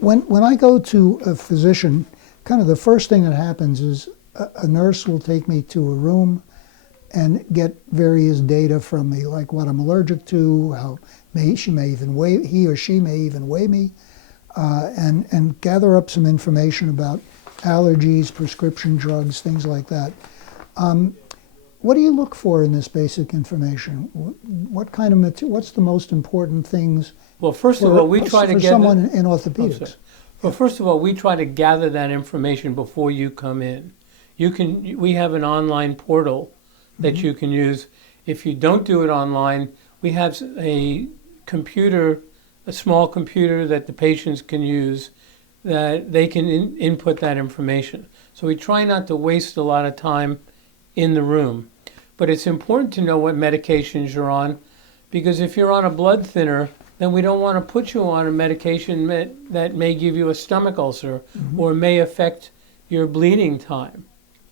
When I go to a physician, kind of the first thing that happens is a nurse will take me to a room and get various data from me, like what I'm allergic to, he or she may even weigh me, and gather up some information about allergies, prescription drugs, things like that. What do you look for in this basic information? What kind of what's the most important things? Well, first of all, we try to for get someone in orthopedics. Well, first of all, we try to gather that information before you come in. We have an online portal that you can use. If you don't do it online, we have a small computer that the patients can use that they can input that information. So we try not to waste a lot of time in the room. But it's important to know what medications you're on, because if you're on a blood thinner, then we don't want to put you on a medication that may give you a stomach ulcer or may affect your bleeding time.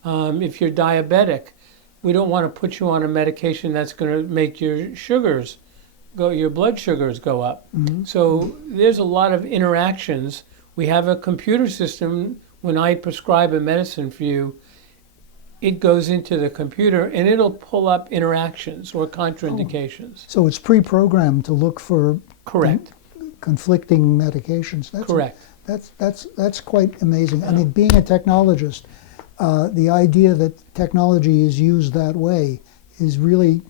If you're diabetic, we don't want to put you on a medication that's going to make your blood sugars go up. So there's a lot of interactions. We have a computer system. When I prescribe a medicine for you, it goes into the computer and it'll pull up interactions or contraindications. So it's pre-programmed to look for Correct. Conflicting medications. Correct. That's quite amazing. Yeah. I mean, being a technologist, the idea that technology is used that way is really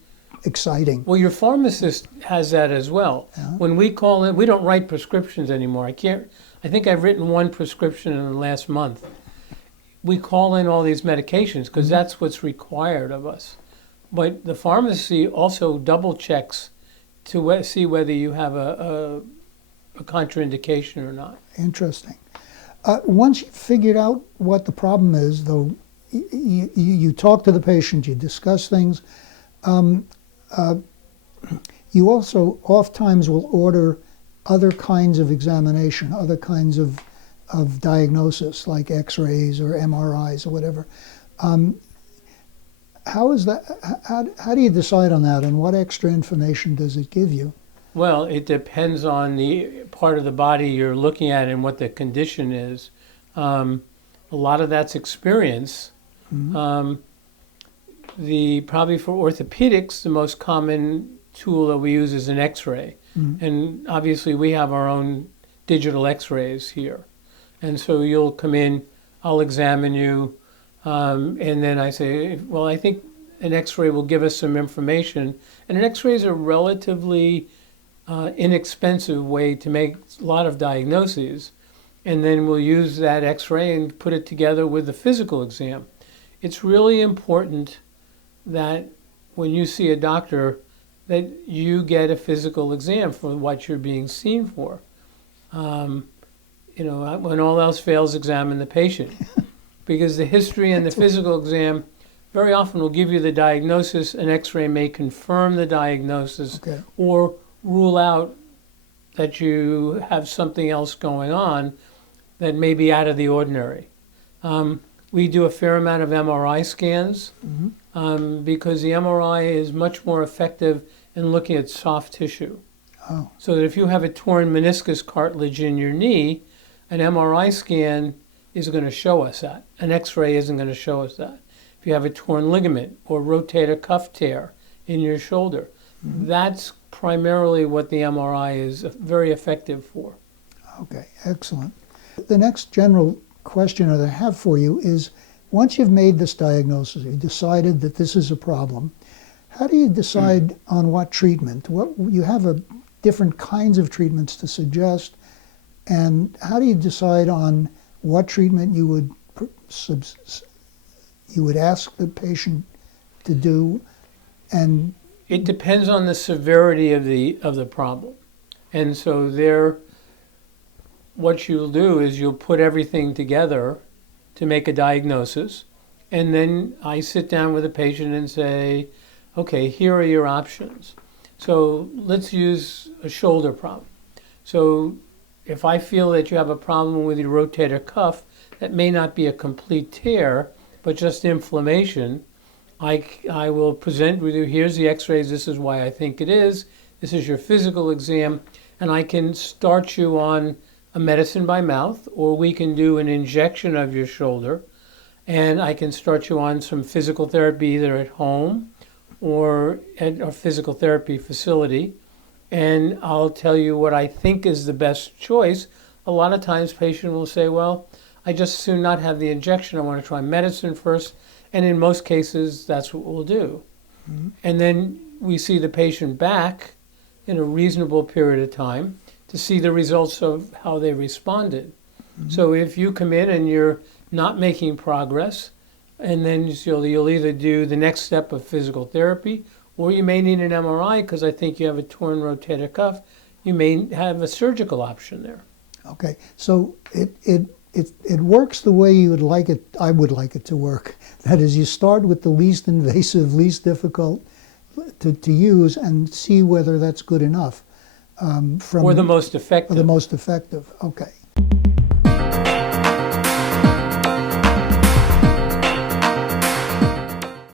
exciting. Well, your pharmacist has that as well. Yeah. When we call in, we don't write prescriptions anymore. I think I've written one prescription in the last month. We call in all these medications because that's what's required of us. But the pharmacy also double checks to see whether you have a contraindication or not. Interesting. Once you've figured out what the problem is, though, you talk to the patient, you discuss things. You also oftentimes will order other kinds of examination, other kinds of diagnosis, like X-rays or MRIs or whatever. How is that? How do you decide on that, and what extra information does it give you? Well, it depends on the part of the body you're looking at and what the condition is. A lot of that's experience. Probably for orthopedics, the most common tool that we use is an X-ray, and obviously we have our own digital X-rays here. And so you'll come in, I'll examine you, and then I say, well, I think an X-ray will give us some information. And an X-ray is a relatively inexpensive way to make a lot of diagnoses. And then we'll use that X-ray and put it together with the physical exam. It's really important that when you see a doctor, that you get a physical exam for what you're being seen for. When all else fails, examine the patient. Because the history and the physical exam very often will give you the diagnosis. An X-ray may confirm the diagnosis or rule out that you have something else going on that may be out of the ordinary. We do a fair amount of MRI scans because the MRI is much more effective in looking at soft tissue. Oh. So that if you have a torn meniscus cartilage in your knee, an MRI scan is going to show us that. An X-ray isn't going to show us that. If you have a torn ligament or rotator cuff tear in your shoulder, that's primarily what the MRI is very effective for. Okay, excellent. The next general question that I have for you is, once you've made this diagnosis, you've decided that this is a problem, how do you decide on what treatment? You have different kinds of treatments to suggest, and how do you decide on what treatment you would ask the patient to do? And it depends on the severity of the problem. And so what you'll do is you'll put everything together to make a diagnosis, and then I sit down with the patient and say, okay, here are your options. So let's use a shoulder problem. So if I feel that you have a problem with your rotator cuff, that may not be a complete tear, but just inflammation, I will present with you, here's the X-rays, this is why I think it is, this is your physical exam, and I can start you on a medicine by mouth, or we can do an injection of your shoulder, and I can start you on some physical therapy either at home or at a physical therapy facility, and I'll tell you what I think is the best choice. A lot of times patient will say, well, I just soon not have the injection, I want to try medicine first, and in most cases that's what we'll do. Mm-hmm. And then we see the patient back in a reasonable period of time to see the results of how they responded. Mm-hmm. So if you come in and you're not making progress, and then you'll either do the next step of physical therapy, or you may need an MRI because I think you have a torn rotator cuff. You may have a surgical option there. Okay, so it works the way you would like it. I would like it to work. That is, you start with the least invasive, least difficult to use, and see whether that's good enough. Or the most effective. Or the most effective. Okay.